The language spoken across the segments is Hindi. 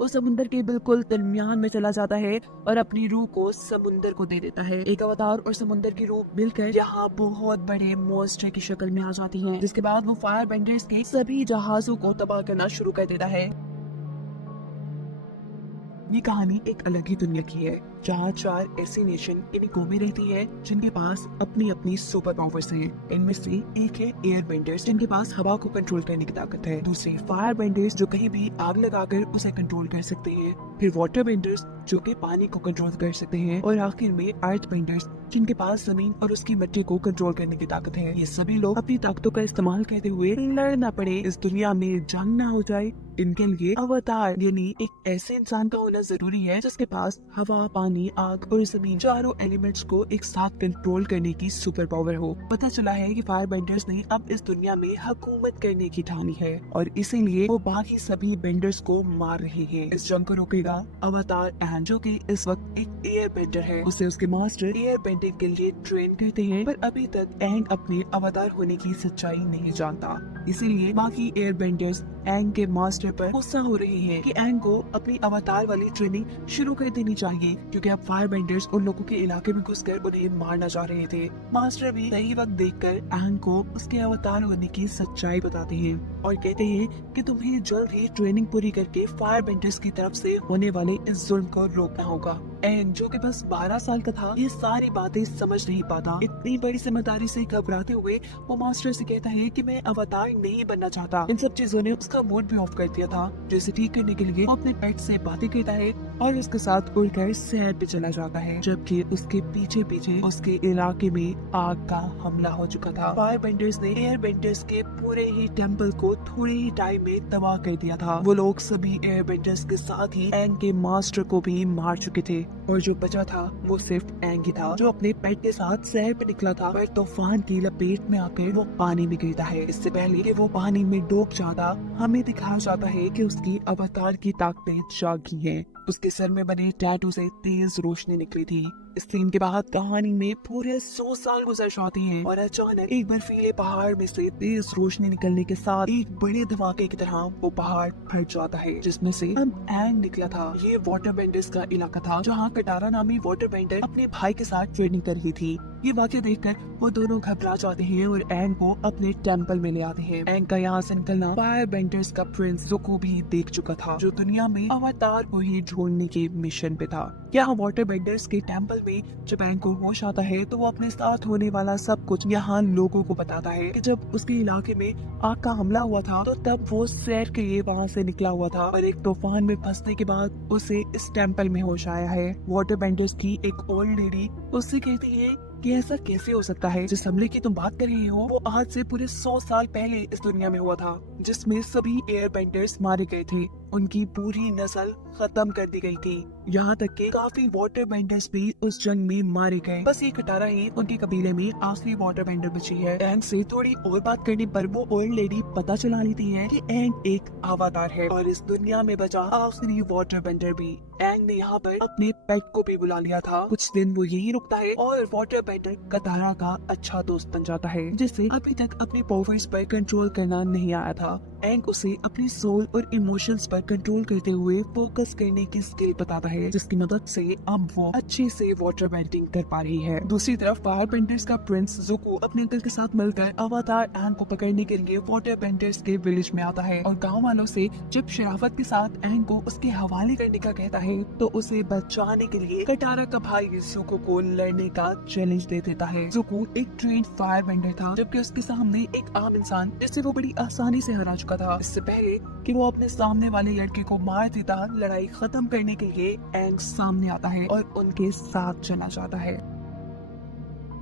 वो समुंदर के बिल्कुल दरमियान में चला जाता है और अपनी रूह को समुंदर को दे देता है। एक अवतार और समुंदर की रूह मिलकर यहाँ बहुत बड़े मॉन्स्टर की शक्ल में आ जाती है, जिसके बाद वो फायर बेंडर्स के सभी जहाजों को तबाह करना शुरू कर देता है। ये कहानी एक अलग ही दुनिया की है, जहाँ 4 ऐसी नेशन इनको में रहती है जिनके पास अपनी अपनी सुपर पावर्स हैं। इनमें से एक है एयर बेंडर्स, जिनके पास हवा को कंट्रोल करने की ताकत है। दूसरे फायर बेंडर्स, जो कहीं भी आग लगाकर उसे कंट्रोल कर सकते हैं। फिर वाटर बेंडर्स, जो कि पानी को कंट्रोल कर सकते हैं। और आखिर में अर्थ बेंडर्स, जिनके पास जमीन और उसकी मिट्टी को कंट्रोल करने की ताकत है। ये सभी लोग अपनी ताकतों का इस्तेमाल करते हुए लड़ना पड़े, इस दुनिया में जंग ना हो जाए, इनके लिए अवतार यानी एक ऐसे इंसान का होना जरूरी है जिसके पास हवा, पानी, आग और जमीन चारों एलिमेंट्स को एक साथ कंट्रोल करने की सुपर पावर हो। पता चला है कि फायर बेंडर्स ने अब इस दुनिया में हुकूमत करने की ठानी है और इसीलिए वो बाकी सभी बेंडर्स को मार रहे हैं। इस जंग को रोकेगा अवतार एंग, जो कि इस वक्त एक एयर बेंडर है। उसे उसके मास्टर एयर बेंडिंग के लिए ट्रेन करते हैं, पर अभी तक एंग अपने अवतार होने की सच्चाई नहीं जानता। इसीलिए बाकी एयर बेंडर्स एंग के मास्टर पर गुस्सा हो रहे हैं कि एंग को अपनी अवतार वाली ट्रेनिंग शुरू कर देनी चाहिए, क्योंकि अब फायर बेंडर्स उन लोगों के इलाके में घुसकर उन्हें मारना चाह रहे थे। मास्टर भी सही वक्त देखकर एंग को उसके अवतार होने की सच्चाई बताते हैं और कहते हैं कि तुम्हें जल्द ही ट्रेनिंग पूरी करके फायर बेंडर्स की तरफ से होने वाले इस जुल्म को रोकना होगा। एंग, जो कि बस 12 साल का था, ये सारी बातें समझ नहीं पाता। इतनी बड़ी जिम्मेदारी से घबराते हुए वो मास्टर से कहता है कि मैं अवतार नहीं बनना चाहता। इन सब चीजों ने उसका मूड भी ऑफ कर दिया था। जैसे ठीक करने के लिए वो अपने पेट से बातें कहता है और उसके साथ उड़कर शहर पे चला जाता है, जबकि उसके पीछे पीछे उसके इलाके में आग का हमला हो चुका था। फायर बेंडर्स ने एयर बेंडर्स के पूरे ही टेम्पल को थोड़े ही टाइम में तबाह कर दिया था। वो लोग सभी एयर बेंडर्स के साथ ही एंग के मास्टर को भी मार चुके थे और जो बचा था वो सिर्फ एंग ही था, जो अपने पेट के साथ शहर पे निकला था। पर तूफान की लपेट में आकर वो पानी में गिरता है। इससे पहले कि वो पानी में डूब जाता, हमें दिखाया जाता है कि उसकी अवतार की ताकतें जागी हैं। उसके सर में बने टैटू से तेज रोशनी निकली थी। इस सीन के बाद कहानी में पूरे 100 साल गुजर जाते हैं और अचानक एक बर्फीले पहाड़ में से तेज रोशनी निकलने के साथ एक बड़े धमाके की तरह वो पहाड़ फट जाता है, जिसमें से अब एंग निकला था। ये वाटर बेंडर्स का इलाका था, जहाँ कटारा नामी वाटर बेंडर अपने भाई के साथ ट्रेनिंग कर रही थी। ये वाक्य देखकर वो दोनों घबरा जाते हैं और एंग को अपने टेम्पल में ले आते हैं। एंग का यहाँ से निकलना फायर बेंडर्स का प्रिंस ज़ुको भी देख चुका था, जो दुनिया में अवतार को ही ढूंढने के मिशन पे था। यहाँ वाटर बेंडर्स के टेम्पल में जब एंग को होश आता है तो वो अपने साथ होने वाला सब कुछ यहाँ लोगों को बताता है कि जब उसके इलाके में आग का हमला हुआ था तो तब वो सैर के लिए वहाँ से निकला हुआ था और एक तूफान में फंसने के बाद उसे इस टेम्पल में होश आया है। वाटर बेंडर्स की एक ओल्ड लेडी उससे कहती है कि ऐसा कैसे हो सकता है, जिस हमले की तुम बात कर रही हो वो आज से पूरे 100 साल पहले इस दुनिया में हुआ था, जिसमें सभी एयर बेंडर्स मारे गए थे। उनकी पूरी नस्ल खत्म कर दी गई थी। यहाँ तक के काफी वाटर बेंडर्स भी उस जंग में मारे गए। बस ये कटारा ही उनके कबीले में आखिरी वाटर बेंडर बची है। एंग से थोड़ी और बात करने पर वो ओल्ड लेडी पता चला लेती है कि एंग एक अवतार है और इस दुनिया में बचा आखिरी वाटर बेंडर भी। एंग ने यहाँ पर अपने पेट को भी बुला लिया था। कुछ दिन वो यही रुकता है और वाटर बेंडर कटारा का अच्छा दोस्त बन जाता है, जिसे अभी तक अपने पावर्स पर कंट्रोल करना नहीं आया था। एंग उसे अपनी सोल और इमोशंस पर कंट्रोल करते हुए फोकस करने की स्किल बताता है, जिसकी मदद से अब वो अच्छे से वाटर बेंडिंग कर पा रही है। दूसरी तरफ फायर बेंडर्स का प्रिंस ज़ुको अपने अंकल के साथ मिलकर अवतार एंग को पकड़ने के लिए वाटर बेंडर्स के विलेज में आता है और गाँव वालों से जब शराफत के साथ एंग को उसके हवाले करने का कहता है तो उसे बचाने के लिए कटारा का भाई ज़ुको को लड़ने का चैलेंज दे देता है। ज़ुको एक ट्रेंड फायर बेंडर था, जबकि उसके सामने एक आम इंसान जिसे वो बड़ी आसानी से हरा चुका था। इससे पहले कि वो अपने सामने वाले लड़के को मार देता, लड़ाई खत्म करने के लिए एंग सामने आता है और उनके साथ चला जाता है।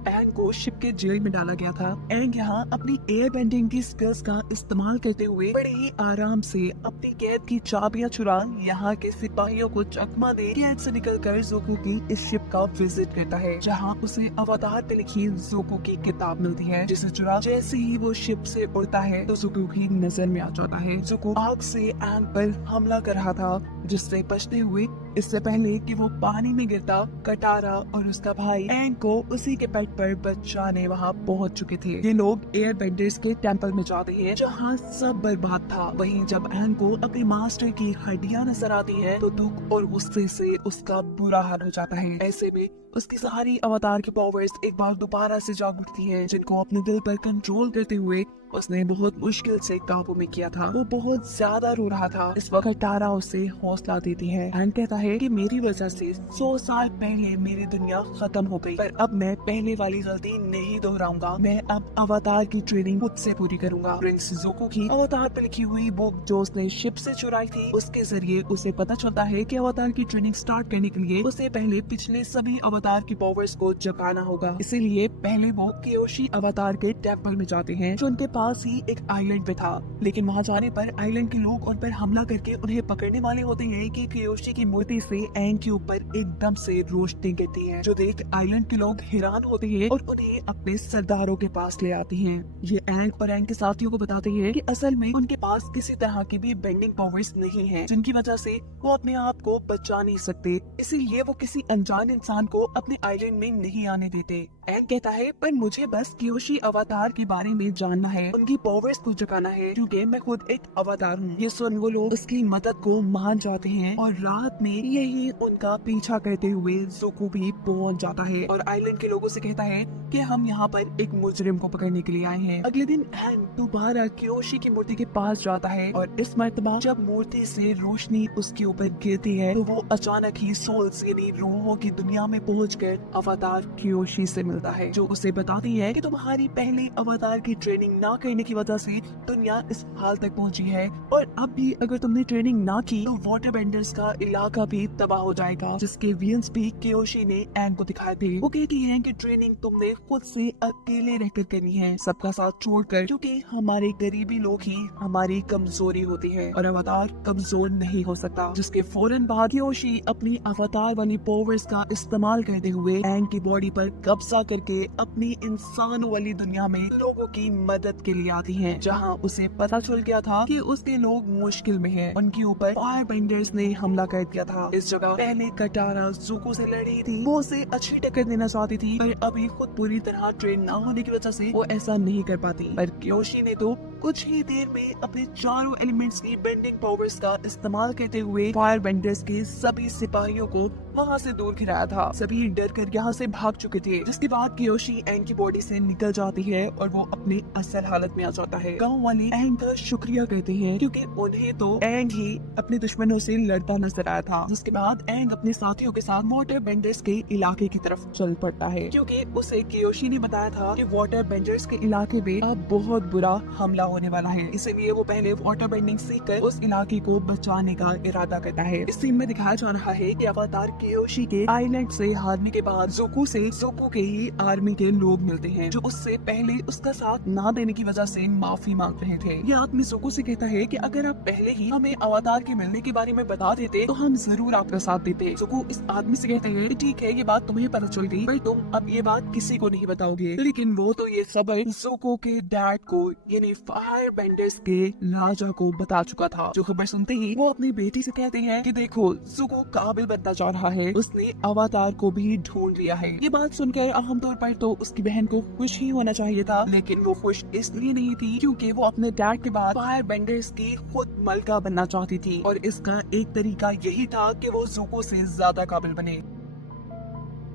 एंग को शिप के जेल में डाला गया था। एंग यहाँ अपनी एयर बेंडिंग की स्किल्स का इस्तेमाल करते हुए बड़े ही आराम से अपनी कैद की चाबियां चुरा यहाँ के सिपाहियों को चकमा दे कैद से निकलकर ज़ुको की इस शिप का विजिट करता है, जहाँ उसे अवतार पे लिखी ज़ुको की किताब मिलती है, जिसे चुरा जैसे ही वो शिप से उड़ता है तो ज़ुको की नजर में आ जाता है। ज़ुको आग से एंग पर हमला कर रहा था, जिससे बचते हुए इससे पहले कि वो पानी में गिरता, कटारा और उसका भाई एंग को उसी के पेट पर बचाने वहाँ पहुँच चुके थे। ये लोग एयर बेंडर्स के टेम्पल में जाते हैं जहाँ सब बर्बाद था। वहीं जब एंग को अपने मास्टर की हड्डियां नजर आती है तो दुख और गुस्से से उसका बुरा हाल हो जाता है। ऐसे में उसकी सारी अवतार की पावर्स एक बार दोबारा से जाग उठती हैं, जिनको अपने दिल पर कंट्रोल करते हुए उसने बहुत मुश्किल से काबू में किया था। वो बहुत ज्यादा रो रहा था। इस वक्त तारा उसे हौसला देती है। एंग कहता है कि मेरी वजह से 100 साल पहले मेरी दुनिया खत्म हो गई, पर अब मैं पहले वाली गलती नहीं दोहराऊंगा। मैं अब अवतार की ट्रेनिंग खुद से पूरी करूंगा। प्रिंस ज़ुको की अवतार पर लिखी हुई बुक जो उसने शिप से चुराई थी, उसके जरिए उसे पता चलता है कि अवतार की ट्रेनिंग स्टार्ट करने के लिए उसे पहले पिछले सभी अवतार की पावर्स को जगाना होगा। इसीलिए पहले वो कियोशी अवतार के टेम्पल में जाते हैं जो उनके पास ही एक आइलैंड पे था। लेकिन वहाँ जाने पर आइलैंड के लोग उन पर हमला करके उन्हें पकड़ने वाले होते हैं कि कियोशी की मूर्ति से एंग के ऊपर एकदम से रोशनी गिरती है, जो देख आइलैंड के लोग हैरान होते हैं और उन्हें अपने सरदारों के पास ले आते हैं। ये एंग और एंग के साथियों को बताते हैं कि असल में उनके पास किसी तरह की भी बेंडिंग पावर्स नहीं है, जिनकी वजह से वो अपने आप को बचा नहीं सकते। इसीलिए वो किसी अनजान इंसान को अपने आइलैंड में नहीं आने देते। एंग कहता है पर मुझे बस कियोशी अवतार के बारे में जानना है, उनकी पावर्स को जगाना है, क्योंकि मैं खुद एक अवतार हूँ। ये सुन वो लोग उसकी मदद को मान जाते हैं और रात में यही उनका पीछा करते हुए ज़ुको भी पहुंच जाता है और आइलैंड के लोगों से कहता है कि हम यहाँ पर एक मुजरिम को पकड़ने के लिए आए हैं। अगले दिन एंग दोबारा कियोशी की मूर्ति के पास जाता है और इस मर्तबा जब मूर्ति से रोशनी उसके ऊपर गिरती है तो वो अचानक ही सोल्स यानी रूहों की दुनिया में पहुंचकर अवतार कियोशी से मिलता है, जो उसे बताती है कि तुम्हारी पहले अवतार की ट्रेनिंग ना करने की वजह से दुनिया इस हाल तक पहुंची है और अब भी अगर तुमने ट्रेनिंग ना की तो वाटर बेंडर्स का इलाका भी तबाह हो जाएगा, जिसके विजन्स भी कियोशी ने एंग को दिखाए थे। वो कहती है कि ट्रेनिंग तुमने खुद से अकेले रहकर करनी है, सबका साथ छोड़कर, क्योंकि हमारे गरीबी लोग ही हमारी कमजोरी होती है और अवतार कमजोर नहीं हो सकता। जिसके फौरन बाद कियोशी अपनी अवतार वाली पावर्स का इस्तेमाल करते हुए एंग की बॉडी पर कब्जा करके अपनी इंसानों वाली दुनिया में लोगों की मदद के लिए आती है, जहां उसे पता चल गया था कि उसके लोग मुश्किल में हैं। उनके ऊपर फायर बेंडर्स ने हमला कर दिया था। इस जगह पहले कटारा ज़ुको से लड़ रही थी, वो उसे अच्छी टक्कर देना चाहती थी, पर अभी खुद पूरी तरह ट्रेन ना होने की वजह से वो ऐसा नहीं कर पाती। पर कियोशी ने तो कुछ ही देर में अपने चारों एलिमेंट्स की बेंडिंग पावर्स का इस्तेमाल करते हुए फायर बेंडर्स के सभी सिपाहियों को वहाँ से दूर गिराया था। सभी डर कर यहाँ से भाग चुके थे, जिसके बाद कियोशी एंग की बॉडी से निकल जाती है और वो अपनी असल हालत में आ जाता है। गांव वाले एंग का शुक्रिया करते हैं क्योंकि उन्हें तो एंग ही अपने दुश्मनों से लड़ता नजर आया था। जिसके बाद एंग अपने साथियों के साथ वाटर बेंडर्स के इलाके की तरफ चल पड़ता है, क्योंकि उसे कियोशी ने बताया था कि वाटर बेंडर्स के इलाके में अब बहुत बुरा हमला होने वाला है। इसलिए वो पहले वाटर बेंडिंग सीखकर उस इलाके को बचाने का इरादा करता है। इस सीन में दिखाया जा रहा है कि अवतार कियोशी के आइलैंड से हारने के बाद ज़ुको के ही आर्मी के लोग मिलते हैं, जो उससे पहले उसका साथ ना देने की वजह से माफी मांग रहे थे। ये आदमी ज़ुको से कहता है कि अगर आप पहले ही हमें अवतार के मिलने के बारे में बता देते तो हम जरूर आपका साथ देते। ज़ुको इस आदमी से कहते हैं ठीक है, ये बात तुम्हें पता चल गई, पर तुम अब ये बात किसी को नहीं बताओगे। लेकिन वो तो ये खबर ज़ुको के डैड को यानी फायर बेंडर्स के राजा को बता चुका था। जो खबर सुनते ही वो अपनी बेटी से कहते हैं कि देखो ज़ुको काबिल बनता जा रहा है, उसने अवतार को भी ढूंढ लिया है। ये बात सुनकर आमतौर पर तो उसकी बहन को खुश ही होना चाहिए था, लेकिन वो खुश इसलिए नहीं थी क्योंकि वो अपने डैड के बाद फायर बेंडर्स की खुद मलका बनना चाहती थी और इसका एक तरीका यही था कि वो ज़ुको से ज्यादा काबिल बने।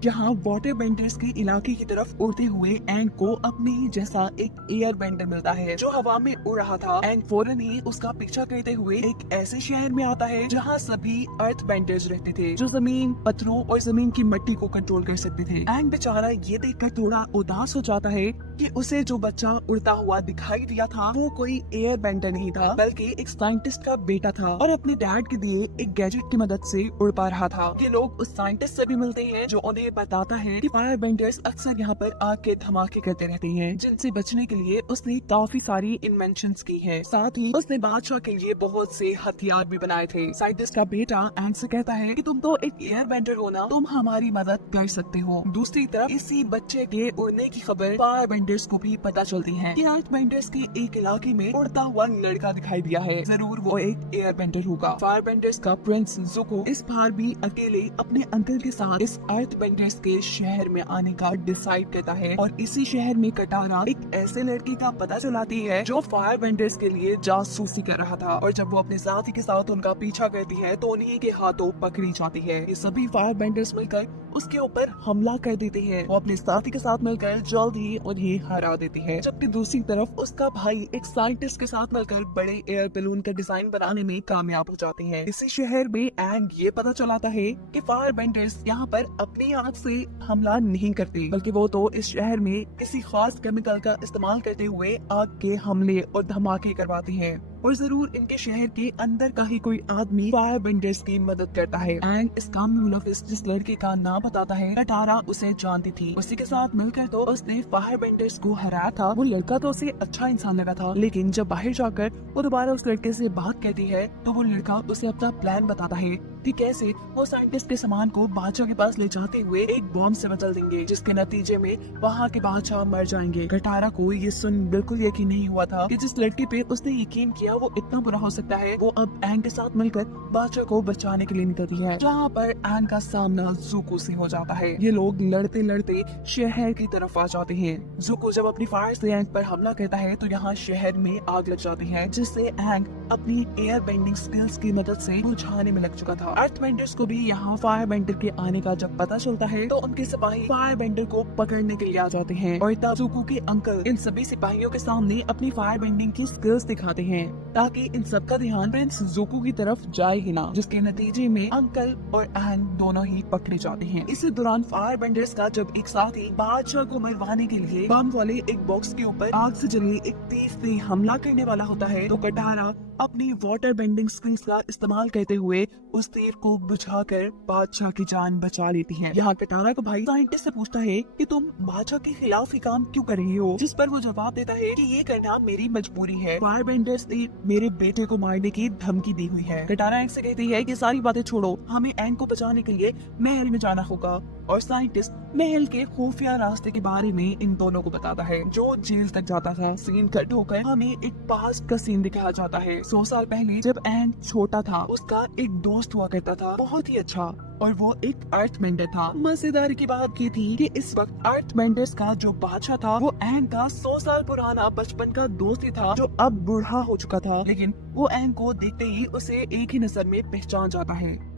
जहाँ वाटर बेंडर्स के इलाके की तरफ उड़ते हुए एंग को अपने ही जैसा एक एयर बेंडर मिलता है जो हवा में उड़ रहा था। एंग फौरन ही उसका पीछा करते हुए एक ऐसे शहर में आता है जहाँ सभी अर्थ बेंडर्स रहते थे, जो जमीन, पत्थरों और जमीन की मिट्टी को कंट्रोल कर सकते थे। एंग बेचारा ये देखकर थोड़ा उदास हो जाता है कि उसे जो बच्चा उड़ता हुआ दिखाई दिया था वो कोई एयर बेंडर नहीं था, बल्कि एक साइंटिस्ट का बेटा था और अपने डैड के दिए एक गैजेट की मदद से उड़ पा रहा था। ये लोग उस साइंटिस्ट से भी मिलते हैं जो उन्हें बताता है कि फायर बेंडर्स अक्सर यहाँ पर आग के धमाके करते रहते हैं, जिनसे बचने के लिए उसने काफी सारी इन्वेंशंस की है। साथ ही उसने बादशाह के लिए बहुत से हथियार भी बनाए थे। साइंटिस्ट का बेटा एंग से कहता है कि तुम तो एक एयर बेंडर हो ना, तुम हमारी मदद कर सकते हो। दूसरी तरफ इसी बच्चे के उड़ने की खबर फायर बेंडर्स को भी पता चलती है कि अर्थ बेंडर्स के एक इलाके में उड़ता हुआ लड़का दिखाई दिया है। जरूर वो एक एयर बेंडर होगा। फायर बेंडर्स का प्रिंस ज़ुको इस बार भी अकेले अपने अंकल के साथ इस अर्थ बेंडर्स के शहर में आने का डिसाइड करता है और इसी शहर में कटारा एक ऐसे लड़के का पता चलाती है जो फायर बेंडर्स के लिए जासूसी कर रहा था, और जब वो अपने साथी के साथ उनका पीछा करती है तो उन्हीं के हाथों पकड़ी जाती है। ये सभी फायर बेंडर्स मिलकर उसके ऊपर हमला कर देते हैं। वो अपने साथी के साथ मिलकर जल्द ही उन्हें हरा देती है, जबकि दूसरी तरफ उसका भाई एक साइंटिस्ट के साथ मिलकर बड़े एयर बैलून का डिजाइन बनाने में कामयाब हो जाते हैं। इसी शहर में एंग ये पता चलाता है कि फायर बेंडर्स यहाँ पर अपनी आग से हमला नहीं करते, बल्कि वो तो इस शहर में किसी खास केमिकल का इस्तेमाल करते हुए आग के हमले और धमाके करवाते हैं। और जरूर इनके शहर के अंदर का ही कोई आदमी फायर बेंडर्स की मदद करता है। एंग इस काम में मुलविस जिस लड़के का नाम बताता है, कटारा उसे जानती थी। उसी के साथ मिलकर तो उसने फायर बेंडर्स को हराया था। वो लड़का तो उसे अच्छा इंसान लगा था, लेकिन जब बाहर जाकर वो दोबारा उस लड़के से बात करती है तो वो लड़का उसे अपना प्लान बताता है कि कैसे वो साइंटिस्ट के सामान को बादशाह के पास ले जाते हुए एक बॉम्ब से बदल देंगे, जिसके नतीजे में वहाँ के बादशाह मर जाएंगे। कटारा को ये सुन बिल्कुल यकीन नहीं हुआ था कि जिस लड़के पे उसने यकीन किया वो इतना बुरा हो सकता है। वो अब एंग के साथ मिलकर बादशाह को बचाने के लिए निकलती है, जहाँ पर एंग का सामना ज़ुको से हो जाता है। ये लोग लड़ते लड़ते शहर की तरफ आ जाते हैं। ज़ुको जब अपनी फायर से एंग पर हमला करता है तो यहाँ शहर में आग लग जाती है, जिससे एंग अपनी एयर बेंडिंग स्किल्स की मदद से बुझाने में लग चुका था। अर्थ बेंडर्स को भी यहाँ फायर बेंडर के आने का जब पता चलता है तो उनके सिपाही फायर बेंडर को पकड़ने के लिए आ जाते हैं, और तब ज़ुको के अंकल इन सभी सिपाहियों के सामने अपनी फायर बेंडिंग की स्किल्स दिखाते हैं, ताकि इन सब का ध्यान प्रिंस ज़ुको की तरफ जाए ही ना, जिसके नतीजे में अंकल और एंग दोनों ही पकड़े जाते हैं। इसी दौरान फायर बेंडर्स का जब एक साथी बादशाह को मरवाने के लिए बम वाले एक बॉक्स के ऊपर आग से जले एक तीर से हमला करने वाला होता है, तो कटारा अपनी वाटर बेंडिंग स्किल्स का इस्तेमाल करते हुए उस तीर को बुझाकर बादशाह की जान बचा लेती है। यहाँ कटारा का भाई साइंटिस्ट से पूछता है कि तुम बादशाह के खिलाफ ही काम क्यों कर रही हो, जिस पर वो जवाब देता है कि ये करना मेरी मजबूरी है। फायर बेंडर्स ने मेरे बेटे को मारने की धमकी दी हुई है। कटारा एंग से कहती है कि सारी बातें छोड़ो, हमें एंग को बचाने के लिए महल में जाना होगा, और साइंटिस्ट महल के खुफिया रास्ते के बारे में इन दोनों को बताता है, जो जेल तक जाता था। सीन कट होकर हमें एक पास्ट का सीन दिखाया जाता है। 100 साल पहले जब एंग छोटा था, उसका एक दोस्त हुआ करता था, बहुत ही अच्छा, और वो एक अर्थ बेंडर था। मजेदार की बात ये थी कि इस वक्त अर्थ बेंडर्स का जो बादशाह था वो एंग का 100 साल पुराना बचपन का दोस्त ही था, जो अब बूढ़ा हो चुका था, लेकिन वो एंग को देखते ही उसे एक ही नजर में पहचान जाता है।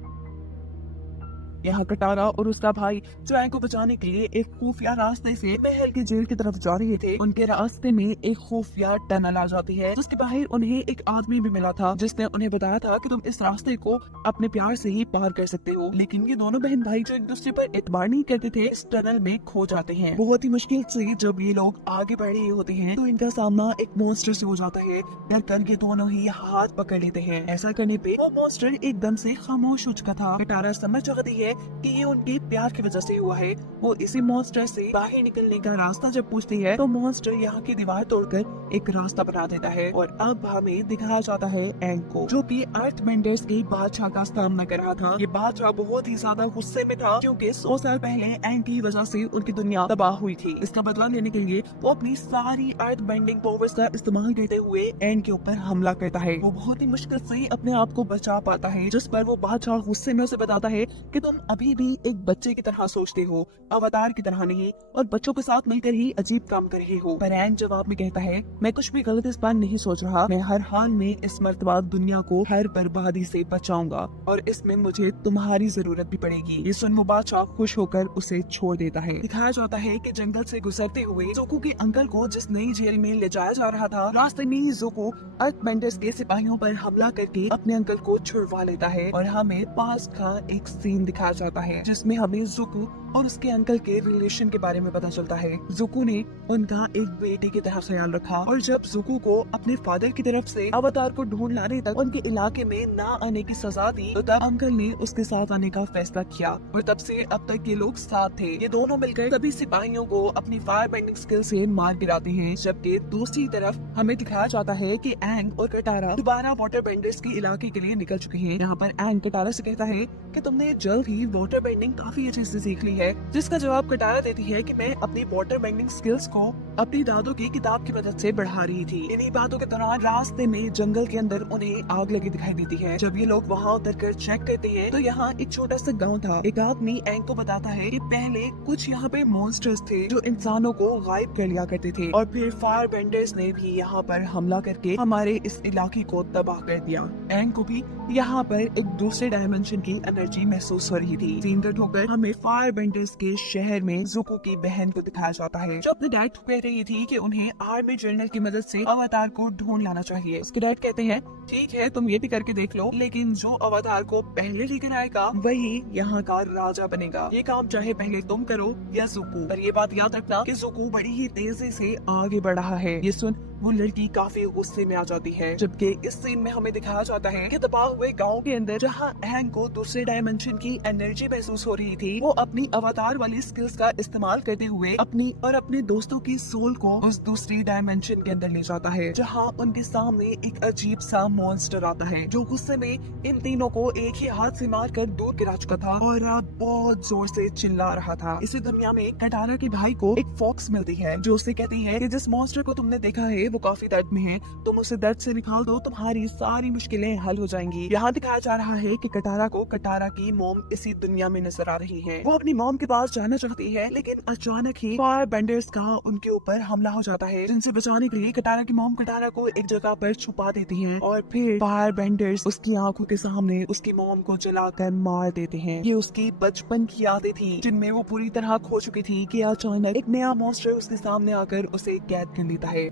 यहाँ कटारा और उसका भाई जो एंग को बचाने के लिए एक खुफिया रास्ते से महल की जेल की तरफ जा रहे थे, उनके रास्ते में एक खुफिया टनल आ जाती है, जिसके बाहर उन्हें एक आदमी भी मिला था, जिसने उन्हें बताया था कि तुम इस रास्ते को अपने प्यार से ही पार कर सकते हो। लेकिन ये दोनों बहन भाई जो एक दूसरे पर एतबार नहीं करते थे, इस टनल में खो जाते हैं। बहुत ही मुश्किल से जब ये लोग आगे बढ़ रहे होते हैं तो इनका सामना एक मॉन्स्टर से हो जाता है। डर कर ये दोनों ही हाथ पकड़ लेते हैं। ऐसा करने पे वो मॉन्स्टर एकदम से खामोश हो चुका था। कटारा समझ जाती है कि ये उनके प्यार की वजह से हुआ है। वो इसी मॉन्स्टर से बाहर निकलने का रास्ता जब पूछती है तो मॉन्स्टर यहाँ की दीवार तोड़कर एक रास्ता बना देता है, और अब हमें दिखाया जाता है एंग को, जो कि अर्थ बेंडर्स के बादशाह का सामना कर रहा था। ये बादशाह बहुत ही ज्यादा गुस्से में था, क्योंकि 100 साल पहले एंग की वजह से उनकी दुनिया तबाह हुई थी। इसका बदला लेने के लिए वो अपनी सारी अर्थ बेंडिंग पावर्स का इस्तेमाल करते हुए एंग के ऊपर हमला करता है। वो बहुत ही मुश्किल से अपने आप को बचा पाता है, जिस पर वो बादशाह गुस्से में उसे बताता है कि तुम अभी भी एक बच्चे की तरह सोचते हो, अवतार की तरह नहीं, और बच्चों के साथ मिलकर ही अजीब काम कर रहे हो। पर एंग जवाब में कहता है, मैं कुछ भी गलत इस बार नहीं सोच रहा, मैं हर हाल में इस मर्तबा दुनिया को हर बर्बादी से बचाऊंगा, और इसमें मुझे तुम्हारी जरूरत भी पड़ेगी। ये सुन वो बादशाह खुश होकर उसे छोड़ देता है। दिखाया जाता है कि जंगल से गुजरते हुए ज़ुको के अंकल को जिस नई जेल में ले जाया जा रहा था, रास्ते में ही ज़ुको अर्थ बेंडर्स के सिपाहियों पर हमला करके अपने अंकल को छुड़वा लेता है, और हमें पास का एक सीन दिखाया जाता है, जिसमें हमें ज़ुको और उसके अंकल के रिलेशन के बारे में पता चलता है। जुको ने उनका एक बेटे की तरह ख्याल रखा और जब जुको को अपने फादर की तरफ से अवतार को ढूंढ लाने तक उनके इलाके में ना आने की सजा दी, तो तब अंकल ने उसके साथ आने का फैसला किया और तब से अब तक ये लोग साथ थे। ये दोनों मिलकर सभी सिपाहियों को अपनी फायर बेंडिंग स्किल से मार गिराते हैं। जबकि दूसरी तरफ हमें दिखाया जाता है कि एंग और कटारा दोबारा वाटर बेंडर्स के इलाके के लिए निकल चुके हैं। यहाँ पर एंग कटारा से कहता है कि तुमने जल्द ही वाटर बेंडिंग काफी अच्छे से सीख ली है, जिसका जवाब कटारा देती है कि मैं अपनी वाटर बेंडिंग स्किल्स को अपनी दादू की किताब की मदद से बढ़ा रही थी। इन्हीं बातों के दौरान रास्ते में जंगल के अंदर उन्हें आग लगी दिखाई देती है। जब ये लोग वहाँ उतरकर चेक करते हैं तो यहाँ एक छोटा सा गांव था। एक आदमी एंग को बताता है कि पहले कुछ यहाँ पे मॉन्स्टर्स थे जो इंसानों को गायब कर लिया करते थे और फिर फायर बेंडर्स ने भी यहाँ पर हमला करके हमारे इस इलाके को तबाह कर दिया। एंग को भी यहाँ पर एक दूसरे डायमेंशन की एनर्जी महसूस हो रही थी। सीन कट होकर हमें फायर बेंडर्स के शहर में जुको की बहन को दिखाया जाता है, जो अपने डैड को कह रही थी कि उन्हें आर्मी जर्नल की मदद से अवतार को ढूंढ लाना चाहिए। उसके डैड कहते हैं ठीक है तुम ये भी करके देख लो, लेकिन जो अवतार को पहले लेकर आएगा वही यहाँ का राजा बनेगा। ये काम चाहे पहले तुम करो या जुको, पर ये बात याद रखना कि जुको बड़ी ही तेजी से आगे बढ़ रहा है। ये सुन वो लड़की काफी गुस्से में आ जाती है। जबकि इस सीन में हमें दिखाया जाता है कि तबाह हुए गांव के अंदर जहां एंग को दूसरे डायमेंशन की एनर्जी महसूस हो रही थी, वो अपनी अवतार वाली स्किल्स का इस्तेमाल करते हुए अपनी और अपने दोस्तों की सोल को उस दूसरी डायमेंशन के अंदर ले जाता है, जहां उनके सामने एक अजीब सा मॉन्स्टर आता है जो गुस्से में इन तीनों को एक ही हाथ से मारकर दूर गिरा चुका था और बहुत जोर से चिल्ला रहा था। इसी दुनिया में कटारा के भाई को एक फॉक्स मिलती है जो उसे कहती है कि जिस मॉन्स्टर को तुमने देखा है वो काफी दर्द में है, तुम उसे दर्द से निकाल दो, तुम्हारी सारी मुश्किलें हल हो जाएंगी। यहाँ दिखाया जा रहा है कि कटारा को कटारा की मॉम इसी दुनिया में नजर आ रही है। वो अपनी मॉम के पास जाना चाहती है, लेकिन अचानक ही फायर बेंडर्स का उनके ऊपर हमला हो जाता है, जिनसे बचाने के लिए कटारा की मॉम कटारा को एक जगह पर छुपा देती है और फिर फायर बेंडर्स उसकी आंखों के सामने उसकी मॉम को जलाकर मार देते हैं। ये उसकी बचपन की यादें थी जिनमें वो पूरी तरह खो चुकी थी कि अचानक एक नया मॉन्स्टर उसके सामने आकर उसे कैद कर लेता है।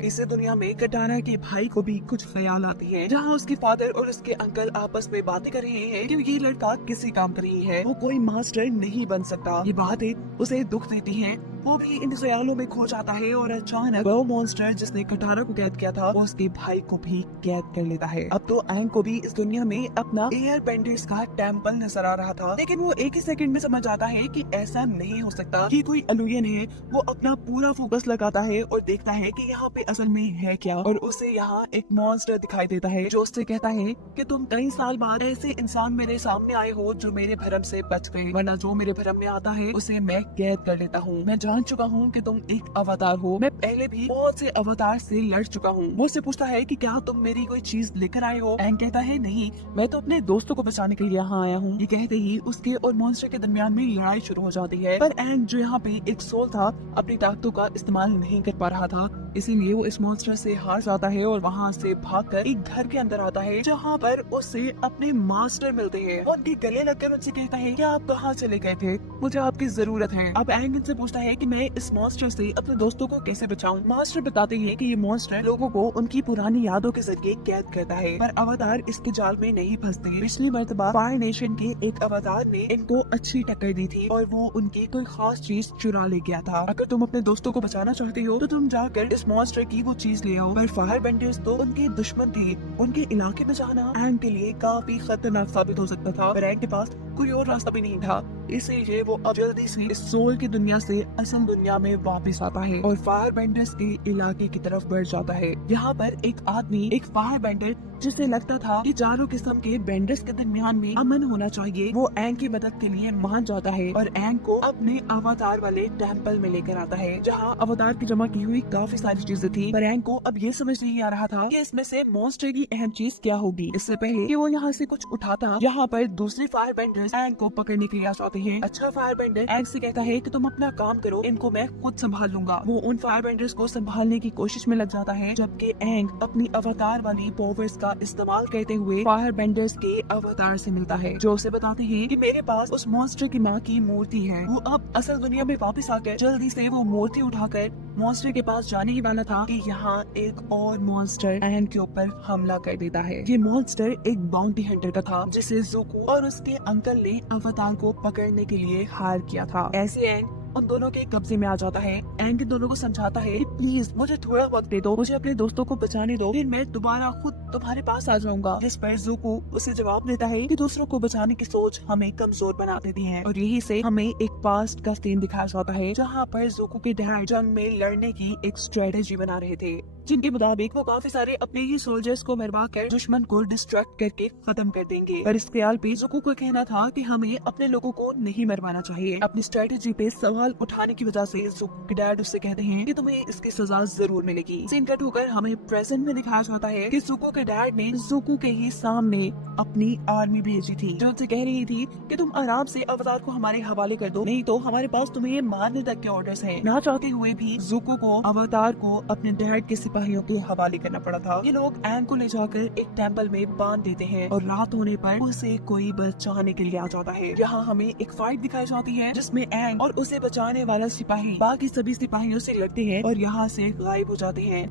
इस दुनिया में कटारा के भाई को भी कुछ ख्याल आती है, जहाँ उसके फादर और उसके अंकल आपस में बातें कर रहे हैं कि ये लड़का किसी काम का नहीं है, वो कोई मास्टर नहीं बन सकता। ये बातें उसे दुख देती हैं। वो भी इन ख्यालों में खो जाता है और अचानक वो मॉन्स्टर जिसने कटारा को कैद किया था वो उसके भाई को भी कैद कर लेता है। अब तो एंग को भी इस दुनिया में अपना एयर बेंडर्स का टेम्पल नजर आ रहा था, लेकिन वो एक ही सेकंड में समझ आता है कि ऐसा नहीं हो सकता, कि कोई इल्यूजन है। वो अपना पूरा फोकस लगाता है और देखता है कि यहाँ पे असल में है क्या, और उसे यहाँ एक मॉन्स्टर दिखाई देता है जो उससे कहता है कि तुम कई साल बाद ऐसे इंसान मेरे सामने आए हो जो मेरे भरम से बच गए, वरना जो मेरे भरम में आता है उसे मैं कैद कर लेता हूँ। मैं जान चुका हूँ कि तुम एक अवतार हो, मैं पहले भी बहुत से अवतार से लड़ चुका हूँ। वो उससे पूछता है कि क्या तुम मेरी कोई चीज लेकर आए हो? एंग कहता है नहीं, मैं तो अपने दोस्तों को बचाने के लिए यहाँ आया हूँ। ये कहते ही उसके और मॉन्स्टर के दरमियान में लड़ाई शुरू हो जाती है, पर एंग जो यहाँ पे एक सोल था अपनी ताकतों का इस्तेमाल नहीं कर पा रहा था, इसीलिए वो इस मॉन्स्टर से हार जाता है और वहाँ से भागकर एक घर के अंदर आता है, जहाँ पर उसे अपने मास्टर मिलते हैं। वो उनके गले लगकर उनसे कहता है कि आप कहाँ चले गए थे, मुझे आपकी जरूरत है। अब एंग इनसे पूछता है कि मैं इस मॉन्स्टर से अपने दोस्तों को कैसे बचाऊं। मास्टर बताते हैं कि ये मॉन्स्टर लोगों को उनकी पुरानी यादों के जरिए कैद करता है, पर अवतार इसके जाल में नहीं फंसते। पिछली मर्तबा फायर नेशन के एक अवतार ने इनको अच्छी टक्कर दी थी और वो उनकी कोई खास चीज चुरा ले गया था। अगर तुम अपने दोस्तों को बचाना चाहते हो तो तुम जाकर इस मॉन्स्टर की वो चीज ले आओ। पर फायर बेंडर्स तो उनके दुश्मन थे, उनके इलाके में जाना एंग के लिए काफी खतरनाक साबित हो सकता था, पर एंग के पास कोई और रास्ता भी नहीं था, इसीलिए वो अब जल्दी से इस सोल की दुनिया से असल दुनिया में वापस आता है और फायर बेंडर्स के इलाके की तरफ बढ़ जाता है। यहाँ पर एक आदमी, एक फायर बेंडर जिसे लगता था कि चारों किस्म के बेंडर्स के दरमियान में अमन होना चाहिए, वो एंग की मदद के लिए मान जाता है और एंग को अपने अवतार वाले टेम्पल में लेकर आता है, जहाँ अवतार की जमा की हुई काफी सारी चीजें थी। पर एंग को अब ये समझ नहीं आ रहा था कि इसमें से मॉन्स्टर की अहम चीज क्या होगी। इससे पहले कि वो यहाँ से कुछ उठाता, यहाँ पर दूसरे फायर बेंडर्स एंग को पकड़ने के लिए आ जाते हैं। अच्छा फायर बेंडर एंग से कहता है कि तुम अपना काम करो, इनको मैं खुद संभाल लूंगा। वो उन फायर बेंडर्स को संभालने की कोशिश में लग जाता है, जबकि एंग अपनी अवतार वाली पावर्स का इस्तेमाल करते हुए फायर बेंडर्स के अवतार से मिलता है, जो उसे बताते हैं कि मेरे पास उस मॉन्स्टर की माँ की मूर्ति है। वो अब असल दुनिया में वापस आकर जल्दी से वो मूर्ति उठाकर मॉन्स्टर के पास जाने ही वाला था कि यहाँ एक और मॉन्स्टर एंग के ऊपर हमला कर देता है। ये मॉन्स्टर एक बाउंटी हंटर का था जिसे ज़ुको और उसके अंकल ने अवतार को पकड़ने के लिए हायर किया था। ऐसे एंग उन दोनों के कब्जे में आ जाता है। एंग इन दोनों को समझाता है कि प्लीज मुझे थोड़ा वक्त दे दो, मुझे अपने दोस्तों को बचाने दो, फिर मैं दोबारा खुद तुम्हारे पास आ जाऊंगा। जिस पर ज़ुको उसे जवाब देता है कि दूसरों को बचाने की सोच हमें कमजोर बना देती है। और यही से हमें एक पास्ट का सीन दिखाया जाता है जहाँ पर ज़ुको के डैड जंग में लड़ने की एक स्ट्रेटेजी बना रहे थे, जिनके मुताबिक वो काफी सारे अपने ही सोल्जर्स को मरवा कर दुश्मन को डिस्ट्रैक्ट करके खत्म कर देंगे। पर इस ख्याल पे ज़ुको को कहना था कि हमें अपने लोगों को नहीं मरवाना चाहिए। अपनी स्ट्रेटेजी पे सवाल उठाने की वजह से ज़ुको के डैड उससे कहते हैं कि तुम्हें इसकी सजा जरूर मिलेगी। सीन कट होकर हमें प्रेजेंट में दिखाया जाता है कि ज़ुको के डैड ने ज़ुको के ही सामने अपनी आर्मी भेजी थी, जो उनसे कह रही थी कि तुम आराम से अवतार को हमारे हवाले कर दो, नहीं तो हमारे पास तुम्हें मारने तक के ऑर्डर्स हैं। ना चाहते हुए भी ज़ुको को अवतार को अपने डैड के सिपाहियों के हवाले करना पड़ा था। ये लोग एंग को ले जाकर एक टेंपल में बांध देते हैं और रात होने पर उसे कोई बचाने के लिए आ जाता है। यहाँ हमें एक फाइट दिखाई जाती है जिसमें एंग और उसे बचाने वाला सिपाही बाकी सभी सिपाहियों से लड़ते हैं और यहाँ से गायब हो जाते हैं।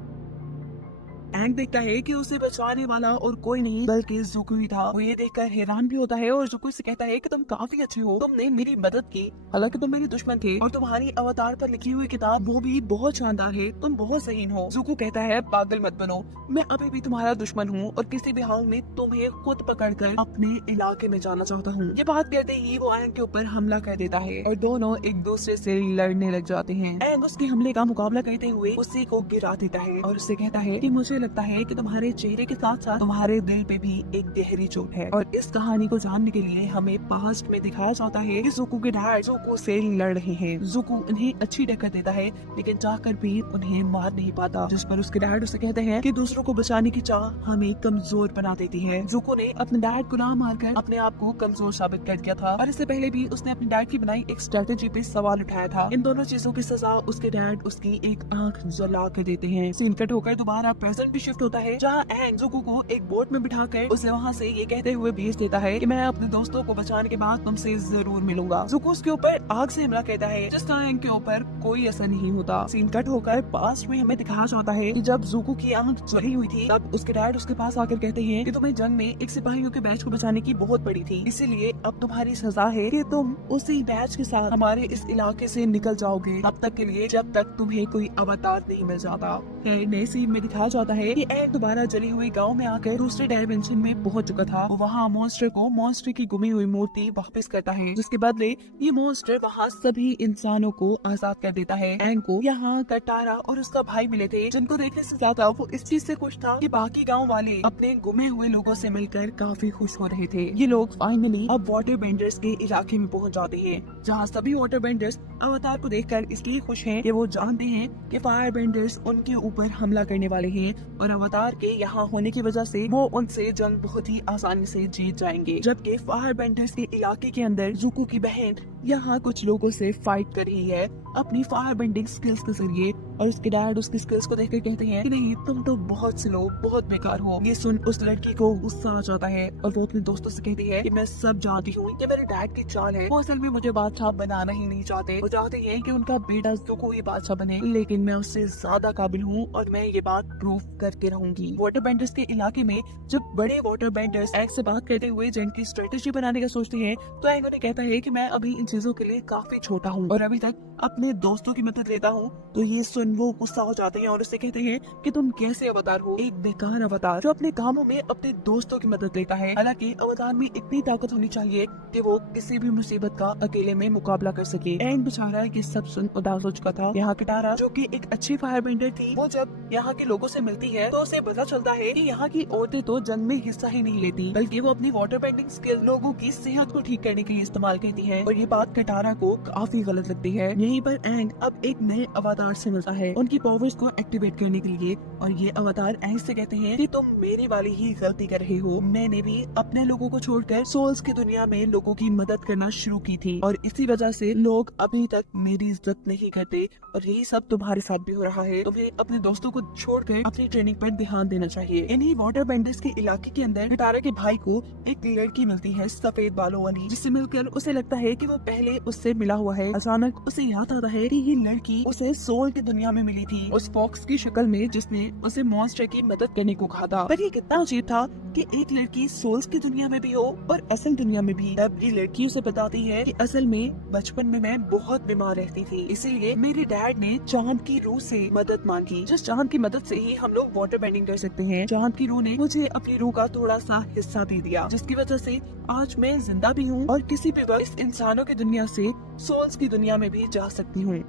एंग देखता है कि उसे बचाने वाला और कोई नहीं बल्कि ज़ुको ही था। वो ये देखकर हैरान भी होता है और ज़ुको से कहता है कि तुम काफी अच्छे हो, तुमने मेरी मदद की, हालांकि तुम मेरे दुश्मन थे और तुम्हारी अवतार पर लिखी हुई किताब वो भी बहुत शानदार है, तुम बहुत ज़हीन हो। ज़ुको कहता है पागल मत बनो, मैं अभी भी तुम्हारा दुश्मन हूँ और किसी भी हाल में तुम्हें खुद पकड़कर अपने इलाके में जाना चाहता हूँ। ये बात कहते ही वो एंग के ऊपर हमला कर देता है और दोनों एक दूसरे से लड़ने लग जाते हैं। एंग उसके हमले का मुकाबला करते हुए उसी को गिरा देता है और उससे कहता है कि मुझे लगता है कि तुम्हारे चेहरे के साथ साथ तुम्हारे दिल पे भी एक गहरी चोट है। और इस कहानी को जानने के लिए हमें पास्ट में दिखाया जाता है कि ज़ुको के डैड ज़ुको से लड़ रहे हैं। ज़ुको उन्हें अच्छी टक्कर देता है लेकिन चाहकर भी उन्हें मार नहीं पाता, जिस पर उसके डैड उसे कहते हैं कि दूसरों को बचाने की चाह हमें कमजोर बना देती है। ज़ुको ने अपने डैड को ना मारकर अपने आप को कमजोर साबित कर दिया था और इससे पहले भी उसने अपने डैड की बनाई एक स्ट्रेटेजी पे सवाल उठाया था। इन दोनों चीजों की सजा उसके डैड उसकी एक आंख जला कर देते हैं। सीन कट होकर दोबारा प्रेजेंट भी शिफ्ट होता है जहाँ एंग ज़ुको को एक बोट में बिठाकर उसे वहाँ से ये कहते हुए भेज देता है कि मैं अपने दोस्तों को बचाने के बाद तुमसे जरूर मिलूंगा। ज़ुको उसके ऊपर आग से हमला करता है जिसका एंग के ऊपर कोई असर नहीं होता। सीन कट होकर पास्ट में हमें दिखाया जाता है कि जब ज़ुको की आंख जली हुई थी तब उसके डैड उसके पास आकर कहते हैं कि तुम्हें जंग में एक सिपाहियों के बैच को बचाने की बहुत पड़ी थी, इसीलिए अब तुम्हारी सजा है कि तुम उसी बैच के साथ हमारे इस इलाके से निकल जाओगे, तब तक के लिए जब तक तुम्हें कोई अवतार नहीं मिल जाता। नए सीन में दिखाया जाता है कि एंग दोबारा जली हुई गांव में आकर दूसरे डायमेंशन में पहुंच चुका था। वो वहाँ मॉन्स्टर की गुमी हुई मूर्ति वापस करता है, जिसके बदले ये मॉन्स्टर वहाँ सभी इंसानों को आजाद कर देता है। एंग को यहाँ कटारा और उसका भाई मिले थे, जिनको देखने से ज्यादा वो इस चीज से खुश था कि बाकी गांव वाले अपने गुमे हुए लोगों से मिलकर काफी खुश हो रहे थे। ये लोग फाइनली अब वाटर बेंडर्स के इलाके में पहुंच जाते हैं, जहाँ सभी वाटर बेंडर्स अवतार को देखकर इसलिए खुश हैं कि वो जानते हैं कि फायर बेंडर्स उनके ऊपर हमला करने वाले हैं और अवतार के यहाँ होने की वजह से वो उनसे जंग बहुत ही आसानी से जीत जाएंगे। जबकि फायर बेंडर्स के इलाके के अंदर ज़ुको की बहन यहाँ कुछ लोगों से फाइट कर रही है अपनी फायर बेंडिंग स्किल्स के जरिए और उसके डैड उसकी स्किल्स को देखकर कहते हैं कि नहीं, तुम तो बहुत स्लो, बहुत बेकार हो। ये सुन उस लड़की को गुस्सा आ जाता है और वो अपने दोस्तों से कहती है कि मैं सब जानती हूँ, ये मेरे डैड की चाल है, वो असल में मुझे बादशाह बनाना ही नहीं चाहते, वो चाहते हैं कि उनका बेटा ज़ुको ही बादशाह बने, लेकिन मैं उससे ज्यादा काबिल हूँ और मैं ये बात प्रूव करके रहूंगी। वाटर बेंडर्स के इलाके में जब बड़े वाटर बेंडर्स एंग से बात करते हुए जंग की स्ट्रेटेजी बनाने का सोचते हैं तो एंग उन्हें कहता है कि मैं अभी इन चीजों के लिए काफी छोटा हूँ और अभी तक अपने दोस्तों की मदद लेता हूँ। तो ये सुन वो गुस्सा हो जाते हैं और उससे कहते हैं कि तुम कैसे अवतार हो, एक बेकार अवतार जो अपने कामों में अपने दोस्तों की मदद लेता है। हालांकि अवतार में इतनी ताकत होनी चाहिए कि वो किसी भी मुसीबत का अकेले में मुकाबला कर सके। एंग बेचारा ये सब सुन उदास हो चुका था। यहाँ कटारा जो कि एक अच्छी फायर बेंडर थी, वो जब यहाँ के लोगों से मिलती है तो उसे पता चलता है कि यहाँ की औरतें तो जंग में हिस्सा ही नहीं लेती, बल्कि वो अपनी वाटर बेंडिंग स्किल लोगों की सेहत को ठीक करने के लिए इस्तेमाल करती है और ये बात कटारा को काफी गलत लगती है। यहीं पर एंग अब एक नए अवतार से मिलता है उनकी पावर्स को एक्टिवेट करने के लिए और ये अवतार एंग से कहते हैं कि तुम मेरी वाली ही गलती कर रहे हो, मैंने भी अपने लोगों को छोड़कर सोल्स की दुनिया में लोगों की मदद करना शुरू की थी और इसी वजह से लोग अभी तक मेरी इज्जत नहीं करते और यही सब तुम्हारे साथ भी हो रहा है। तुम्हें अपने दोस्तों को छोड़कर अपनी ट्रेनिंग पर ध्यान देना चाहिए। इन्हीं वाटर बेंडर्स के इलाके के अंदर कटारा के भाई को एक लड़की मिलती है सफेद बालों वाली, जिससे मिलकर उसे लगता है कि वो पहले उससे मिला हुआ है। अचानक उसे याद आता है कि ये लड़की उसे सोल की दुनिया में मिली थी, उस फॉक्स की शक्ल में जिसने उसे मॉन्स्टर की मदद करने को कहा था। पर ये कितना अजीब था कि एक लड़की सोल्स की दुनिया में भी हो और असल दुनिया में भी। तब ये लड़की उसे बताती है कि असल में बचपन में मैं बहुत बीमार रहती थी, इसीलिए मेरे डैड ने चांद की रूह से मदद मांगी, जिस चांद की मदद से ही हम लोग वाटर बेंडिंग कर सकते हैं। चांद की रूह ने मुझे अपनी रूह का थोड़ा सा हिस्सा दे दिया, जिसकी वजह से आज मैं जिंदा भी हूँ और किसी भी वक्त इस इंसानों की दुनिया से सोल्स की दुनिया में भी जा सकती हूँ।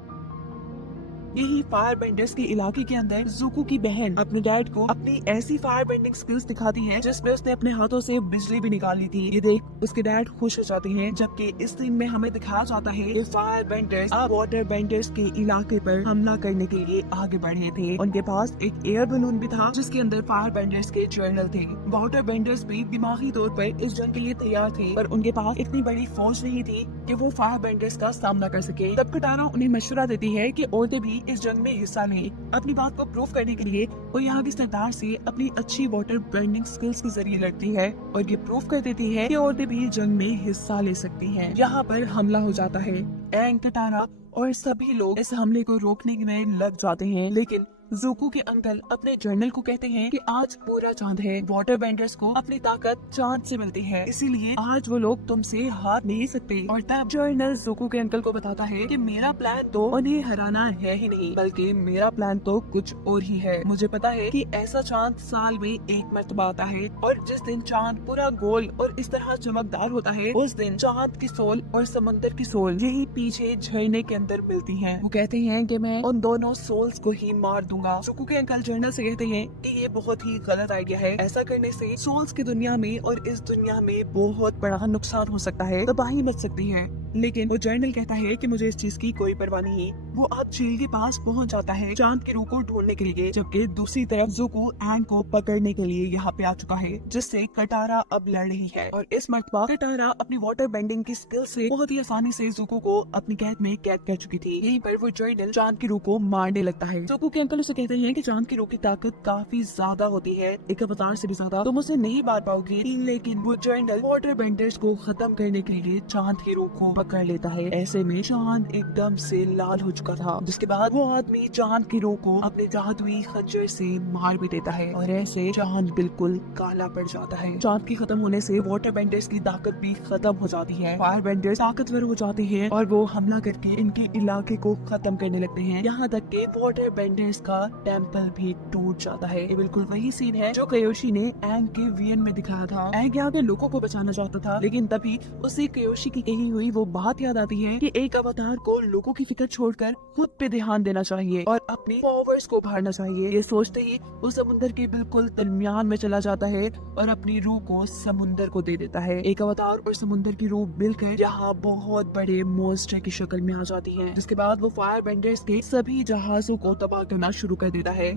यही फायर बेंडर्स के इलाके के अंदर ज़ुको की बहन अपने डैड को अपनी ऐसी फायर बेंडिंग स्किल्स दिखाती है जिसमें उसने अपने हाथों से बिजली भी निकाली थी। ये देख उसके डैड खुश हो जाते हैं, जबकि इस सीन में हमें दिखाया जाता है कि फायर बेंडर्स अब वाटर बेंडर्स के इलाके पर हमला करने के लिए आगे बढ़े थे। उनके पास एक एयर बलून भी था जिसके अंदर फायर बेंडर्स के जर्नल थे। वाटर बेंडर्स भी दिमागी तौर पर इस जंग के लिए तैयार थे, पर उनके पास इतनी बड़ी फौज नहीं थी कि वो फायर बेंडर्स का सामना कर सके। तब कटारा उन्हें मशवरा देती है कि औरतें भी इस जंग में हिस्सा लें। अपनी बात को प्रूव करने के लिए वो यहाँ की सरदार से अपनी अच्छी वाटर बेंडिंग स्किल्स के जरिए लड़ती है और ये प्रूव कर देती है कि औरतें भी जंग में हिस्सा ले सकती हैं। यहाँ पर हमला हो जाता है। एंग, कटारा और सभी लोग इस हमले को रोकने में लग जाते हैं, लेकिन ज़ुको के अंकल अपने जर्नल को कहते हैं कि आज पूरा चांद है, वाटर बेंडर्स को अपनी ताकत चांद से मिलती है, इसीलिए आज वो लोग तुमसे हार नहीं सकते। और तब जर्नल ज़ुको के अंकल को बताता है कि मेरा प्लान तो उन्हें हराना है ही नहीं, बल्कि मेरा प्लान तो कुछ और ही है। मुझे पता है कि ऐसा चांद साल में एक मर्तबा आता है और जिस दिन चांद पूरा गोल और इस तरह चमकदार होता है, उस दिन चांद की सोल और समंदर की सोल यही पीछे झरने के अंदर मिलती है। वो कहते हैं कि मैं उन दोनों सोल्स को ही मार दूंगा। ज़ुको के अंकल जर्नल से कहते हैं कि ये बहुत ही गलत आइडिया है, ऐसा करने से सोल्स की दुनिया में और इस दुनिया में बहुत बड़ा नुकसान हो सकता है, तबाही मच सकती है। लेकिन वो जर्नल कहता है कि मुझे इस चीज की कोई परवाह नहीं। वो अब झील के पास पहुंच जाता है चांद की रूह को ढूंढने के लिए, जबकि दूसरी तरफ ज़ुको एंग को पकड़ने के लिए यहाँ पे आ चुका है, जिससे कटारा अब लड़ रही है। और इस मर्तबा कटारा अपनी वाटर बेंडिंग की स्किल से बहुत ही आसानी से ज़ुको को अपनी कैद में कैद कर चुकी थी। यहीं पर वो जर्नल चांद की रूह को मारने लगता है। ज़ुको के अंकल उसे कहते हैं कि चांद की रूह की ताकत काफी ज्यादा होती है, एक अवतार से भी ज्यादा, तुम उसे नहीं मार पाओगी। लेकिन वो जर्नल वाटर बेंडर्स को खत्म करने के लिए चांद की रूह को पकड़ लेता है। ऐसे में चांद एकदम से लाल हो चुका था, जिसके बाद वो आदमी चांद की रूह को अपने जादुई खंजर से मार भी देता है और ऐसे चांद बिल्कुल काला पड़ जाता है। चांद की खत्म होने से वाटर बेंडर्स की ताकत भी खत्म हो जाती है। फायर बेंडर्स ताकतवर हो जाते हैं और वो हमला करके इनके इलाके को खत्म करने लगते हैं, यहाँ तक कि वाटर बेंडर्स का टेम्पल भी टूट जाता है। ये बिल्कुल वही सीन है जो कयोशी ने एंग के वीएन में दिखाया था। एंग यहाँ के लोगों को बचाना चाहता था, लेकिन तभी उसे कयोशी की कही हुई वो बात याद आती है कि एक अवतार को लोगों की फिक्र छोड़कर खुद पे ध्यान देना चाहिए और अपनी पावर्स को उभारना चाहिए। ये सोचते ही वो समुद्र के बिल्कुल दरमियान में चला जाता है और अपनी रूह को समुद्र को दे देता है। एक अवतार और समुद्र की रूह मिलकर यहाँ बहुत बड़े मॉन्स्टर की शक्ल में आ जाती है, जिसके बाद वो फायर बेंडर्स के सभी जहाजों को तबाह करना शुरू कर देता है।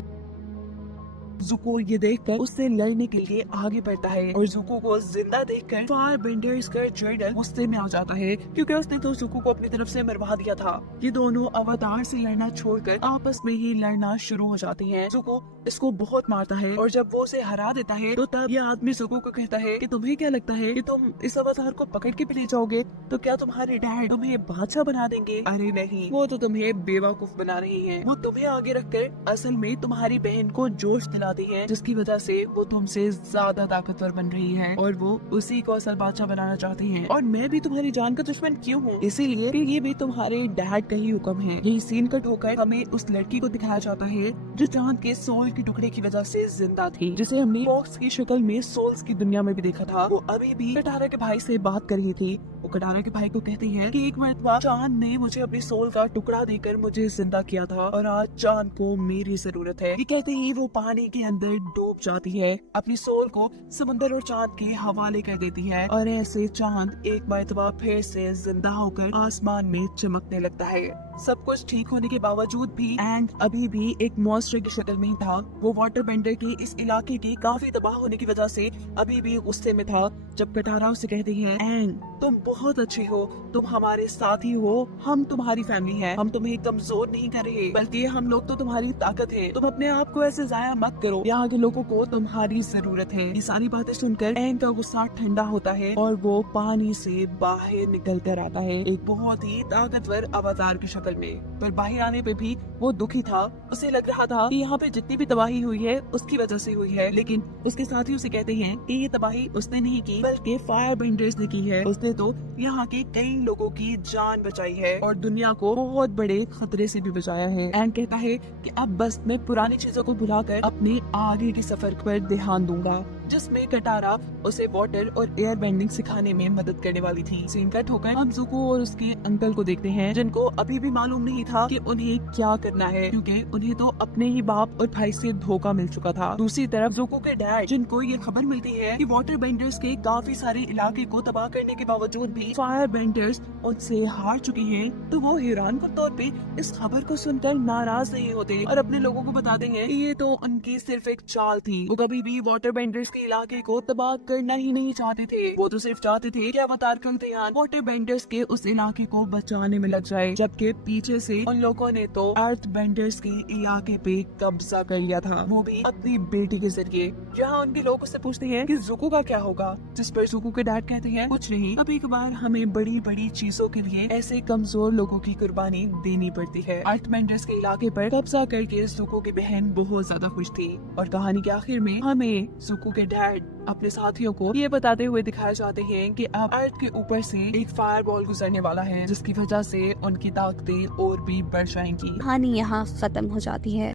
ज़ुको ये देखकर उससे लड़ने के लिए आगे बढ़ता है और ज़ुको को जिंदा देखकर फायर बेंडर्स का जर्नल गुस्से में आ जाता है, क्योंकि उसने तो ज़ुको को अपनी तरफ से मरवा दिया था। ये दोनों अवतार से लड़ना छोड़कर आपस में ही लड़ना शुरू हो जाती हैं। ज़ुको इसको बहुत मारता है और जब वो उसे हरा देता है तो तब ये आदमी ज़ुको को कहता है कि तुम्हें क्या लगता है कि तुम इस अवतार को पकड़ के भी ले जाओगे तो क्या तुम्हारे डैड तुम्हें बादशाह बना देंगे? अरे नहीं, वो तो तुम्हें बेवकूफ बना रही है। वो तुम्हें आगे रखकर असल में तुम्हारी बहन को जोश दिलाती है, जिसकी वजह से वो तुमसे ज्यादा ताकतवर बन रही है और वो उसी को असल बादशाह बनाना चाहती हैं। और मैं भी तुम्हारी जान का दुश्मन क्यों हूँ? इसीलिए कि ये भी तुम्हारे डैड का ही हुक्म है। यही सीन कट होकर हमें उस लड़की को दिखाया जाता है जो चांद के सोल के टुकड़े की वजह से जिंदा थी, जिसे हमने फॉक्स की शक्ल में सोल्स की दुनिया में भी देखा था। वो अभी भी कटारा के भाई से बात कर रही थी। वो कटारा के भाई को कहती है कि एक मर्तबा चांद ने मुझे अपनी सोल का टुकड़ा देकर मुझे जिंदा किया था और आज चांद को मेरी जरूरत है। ये कहते ही वो पानी के अंदर डूब जाती है, अपनी सोल को समुद्र और चांद के हवाले कर देती है और ऐसे चांद एक मर्तबा फिर से जिंदा होकर आसमान में चमकने लगता है। सब कुछ ठीक होने के बावजूद भी एंग अभी भी एक मॉन्स्टर की शक्ल में ही था। वो वाटर बेंडर के इस इलाके के काफी तबाह होने की वजह से अभी भी गुस्से में था। जब कटारा उसे कहती है, एंग तुम बहुत अच्छे हो, तुम हमारे साथी हो, हम तुम्हारी फैमिली है, हम तुम्हें कमजोर नहीं कर रहे, बल्कि हम लोग तो तुम्हारी ताकत है, तुम अपने आप को ऐसे जाया मत करो, यहाँ के लोगों को तुम्हारी जरूरत है। ये सारी बातें सुनकर एंग का गुस्सा ठंडा होता है और वो पानी से बाहर निकल कर आता है एक बहुत ही ताकतवर अवतार की शक्ल में। पर बाहर आने पे भी वो दुखी था। उसे लग रहा था कि यहाँ पे जितनी भी तबाही हुई है उसकी वजह से हुई है, लेकिन उसके साथी उसे कहते हैं कि ये तबाही उसने नहीं की बल्कि फायर बेंडर्स ने की है। उसने तो यहाँ के कई लोगों की जान बचाई है और दुनिया को बहुत बड़े खतरे से भी बचाया है। एंग कहता है कि अब बस मैं पुरानी चीजों को भुलाकर अपने आगे के सफर पर ध्यान दूंगा, जिसमें कटारा उसे वाटर और एयर बेंडिंग सिखाने में मदद करने वाली थी। सीन कट होकर हम जुको और उसके अंकल को देखते हैं, जिनको अभी भी मालूम नहीं था कि उन्हें क्या करना है, क्योंकि उन्हें तो अपने ही बाप और भाई से धोखा मिल चुका था। दूसरी तरफ जुको के डैड, जिनको ये खबर मिलती है कि वाटर बेंडर्स के काफी सारे इलाके को तबाह करने के बावजूद भी फायर बेंडर्स उनसे हार चुके हैं, तो वो हैरान के तौर पे इस खबर को सुनकर नाराज नहीं होते और अपने लोगों को बताते हैं कि ये तो उनकी सिर्फ एक चाल थी। वो कभी भी वाटर बेंडर्स के इलाके को तबाह करना ही नहीं चाहते थे। वो तो सिर्फ चाहते थे कि अवतार का ध्यान वाटर बेंडर्स के उस इलाके को बचाने में लग जाए, जबकि पीछे से उन लोगों ने तो अर्थ बेंडर्स के इलाके पे कब्जा कर लिया था, वो भी अपनी बेटी के जरिए। जहाँ उनके लोग उससे पूछते हैं कि जुको का क्या होगा, जिस पर जुको के डैड कहते हैं कुछ नहीं, कभी कभार हमें बड़ी बड़ी चीजों के लिए ऐसे कमजोर लोगों की कुर्बानी देनी पड़ती है। अर्थ बेंडर्स के इलाके पर कब्जा करके जुको की बहन बहुत ज्यादा खुश थी और कहानी के आखिर में हमें जुको के डैड अपने साथियों को ये बताते हुए दिखाए जाते हैं कि अब अर्थ के ऊपर से एक फायर बॉल गुजरने वाला है, जिसकी वजह से उनकी ताकतें और भी बढ़ जाएंगी। कहानी यहाँ खत्म हो जाती है।